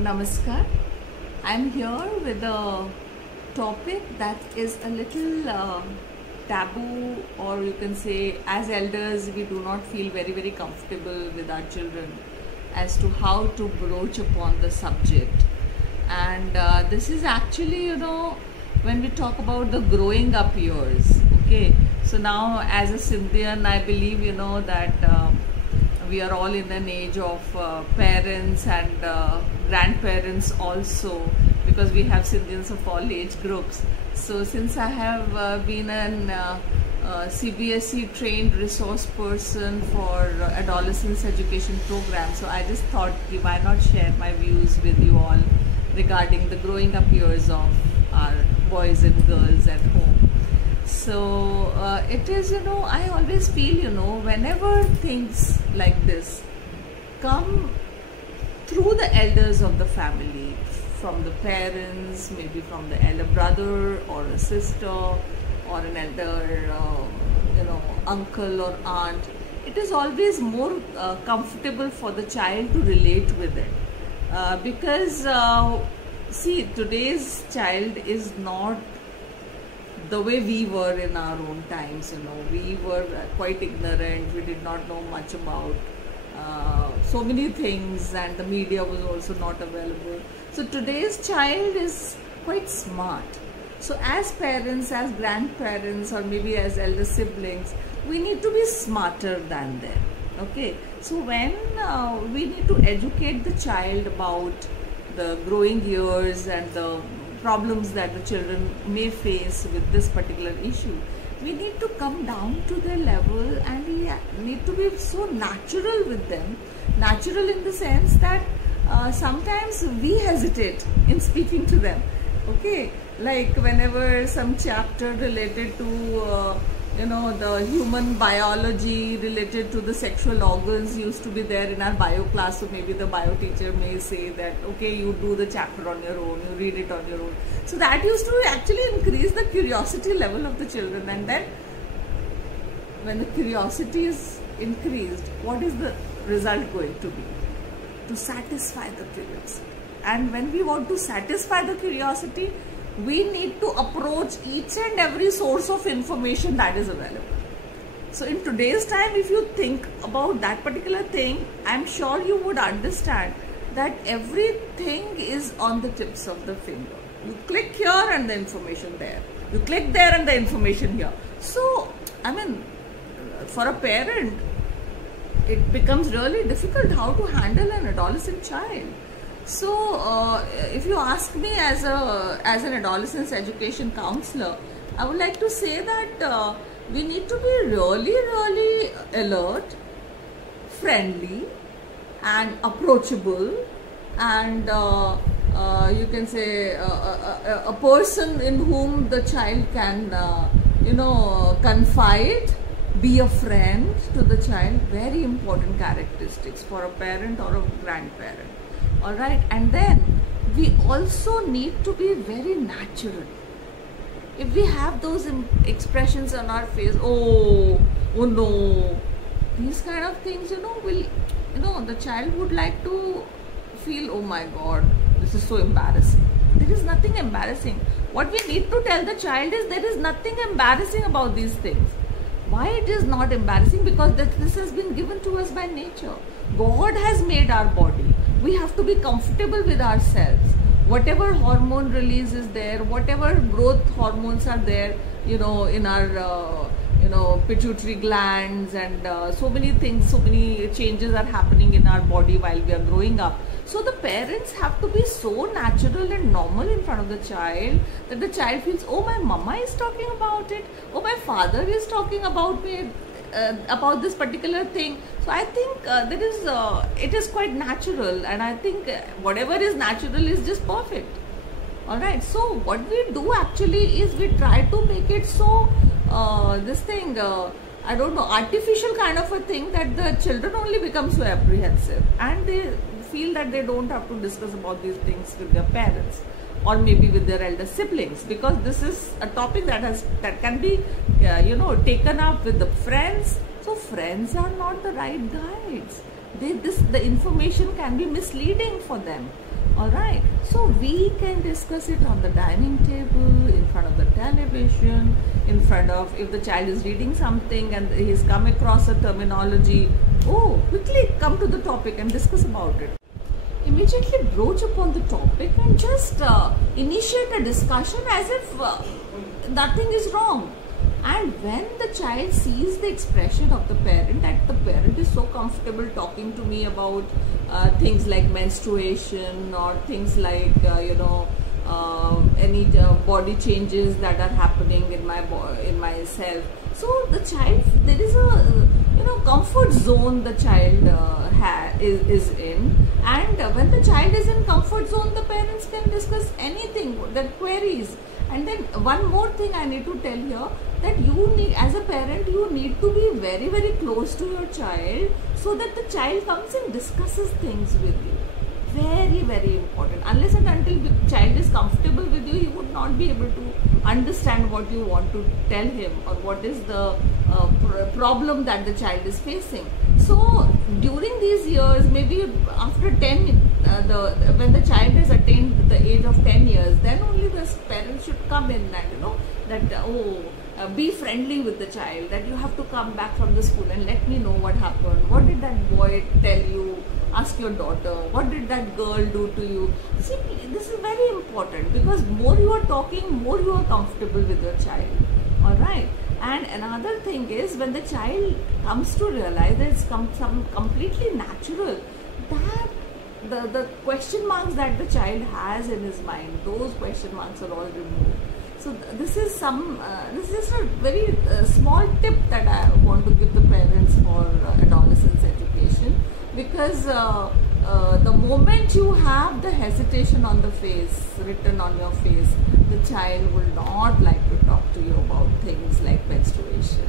Namaskar. I'm here with a topic that is a little taboo, or you can say, as elders, we do not feel very comfortable with our children as to how to broach upon the subject. And this is actually, when we talk about the growing up years. Okay, so now as a Sindhian, I believe, that we are all in an age of parents and grandparents also, because we have Sindhians of all age groups. So since I have been an CBSE trained resource person for adolescence education program, so I just thought, why not share my views with you all regarding the growing up years of our boys and girls at home. So it is, I always feel, whenever things like this come through the elders of the family, from the parents, maybe from the elder brother or a sister or an elder, uncle or aunt, it is always more comfortable for the child to relate with it. Because, see, today's child is not the way we were in our own times. We were quite ignorant. We did not know much about so many things, and the media was also not available. So today's child is quite smart. So as parents, as grandparents, or maybe as elder siblings, we need to be smarter than them. Okay, so when we need to educate the child about the growing years and the problems that the children may face with this particular issue, we need to come down to their level, and we need to be so natural with them. Natural in the sense that sometimes we hesitate in speaking to them. Okay, like whenever some chapter related to the human biology related to the sexual organs used to be there in our bio class, so maybe the bio teacher may say that, okay, you do the chapter on your own, you read it on your own. So that used to actually increase the curiosity level of the children. And then when the curiosity is increased, what is the result going to be? To satisfy the curiosity. And when we want to satisfy the curiosity, we need to approach each and every source of information that is available. So in today's time, if you think about that particular thing, I'm sure you would understand that everything is on the tips of the finger. You click here and the information there. You click there and the information here. So, I mean, for a parent, it becomes really difficult how to handle an adolescent child. So, if you ask me as an adolescence education counselor, I would like to say that we need to be really alert, friendly, and approachable, and you can say a person in whom the child can, confide, be a friend to the child. Very important characteristics for a parent or a grandparent. Alright, and then we also need to be very natural. If we have those expressions on our face, oh no, these kind of things, the child would like to feel, oh my God, this is so embarrassing. There is nothing embarrassing. What we need to tell the child is there is nothing embarrassing about these things. Why it is not embarrassing? Because this has been given to us by nature. God has made our body. We have to be comfortable with ourselves. Whatever hormone release is there, whatever growth hormones are there, in our, pituitary glands, and so many things, so many changes are happening in our body while we are growing up. So the parents have to be so natural and normal in front of the child that the child feels, oh, my mama is talking about it, oh, my father is talking about me, about this particular thing. So I think it is quite natural, and I think whatever is natural is just perfect. Alright, so what we do actually is we try to make it so I don't know, artificial kind of a thing, that the children only become so apprehensive and they feel that they don't have to discuss about these things with their parents or maybe with their elder siblings, because this is a topic that can be taken up with the friends. So friends are not the right guides. The information can be misleading for them. Alright, so we can discuss it on the dining table, in front of the television, in front of, if the child is reading something and he's come across a terminology, oh, quickly come to the topic and discuss about it. Immediately broach upon the topic and just initiate a discussion as if nothing is wrong. And when the child sees the expression of the parent, that the parent is so comfortable talking to me about things like menstruation or things like any body changes that are happening in myself. So the child, there is a comfort zone the child is in, and when the child is in comfort zone, the parents can discuss anything, their queries. And then one more thing I need to tell here, that you need, as a parent, you need to be very, very close to your child so that the child comes and discusses things with you. Very, very important. Unless and until the child is comfortable with you, he would not be able to understand what you want to tell him or what is the problem that the child is facing. So during these years, maybe after 10, when the child has attained the age of 10 years, then only the parents should come in and be friendly with the child, that you have to come back from the school and let me know what happened. What did that boy tell you? Ask your daughter, what did that girl do to you? See, this is very important, because more you are talking, more you are comfortable with your child. Alright. And another thing is, when the child comes to realize that it's some completely natural, that the question marks that the child has in his mind, those question marks are all removed. So this is a very small tip that I want to give the parents for adolescence education, because the moment you have the hesitation on the face, written on your face, the child will not like to talk to you about things like menstruation.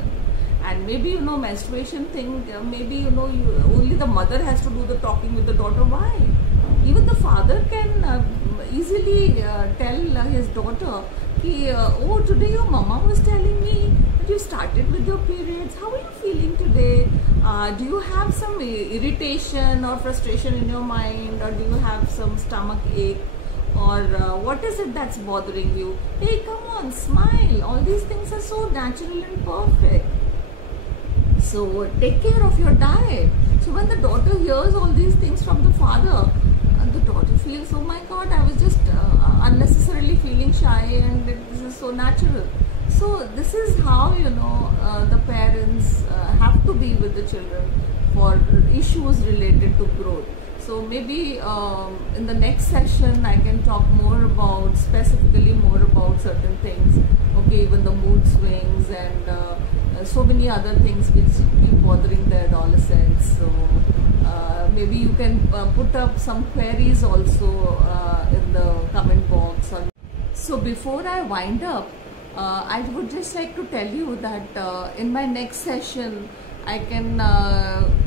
And maybe menstruation thing, maybe only the mother has to do the talking with the daughter. Why? Even the father can easily tell his daughter, oh, today your mama was telling me that you started with your periods. How are you feeling today? Do you have some irritation or frustration in your mind, or do you have some stomach ache, or what is it that's bothering you? Hey, come on, smile. All these things are so natural and perfect. So take care of your diet. So when the daughter hears all these things from the father, the daughter feels, oh my God, I was just unnecessarily feeling shy, and this is so natural. So this is how the parents have to be with the children for issues related to growth. So maybe in the next session I can talk specifically more about certain things. Okay, even the mood swings and so many other things which keep bothering the adolescents. So maybe you can put up some queries also in the comment box. So before I wind up, I would just like to tell you that in my next session, I can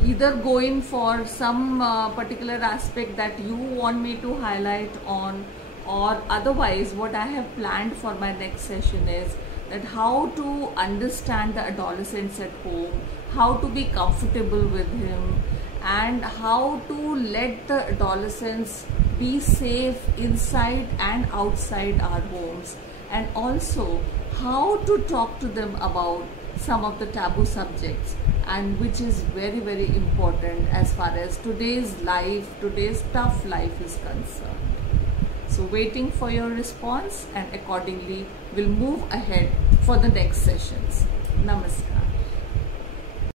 either go in for some particular aspect that you want me to highlight on, or otherwise what I have planned for my next session is that how to understand the adolescents at home, how to be comfortable with him, and how to let the adolescents be safe inside and outside our homes, and also how to talk to them about some of the taboo subjects, and which is very, very important as far as today's tough life is concerned. So waiting for your response, and accordingly we'll move ahead for the next sessions. Namaskar.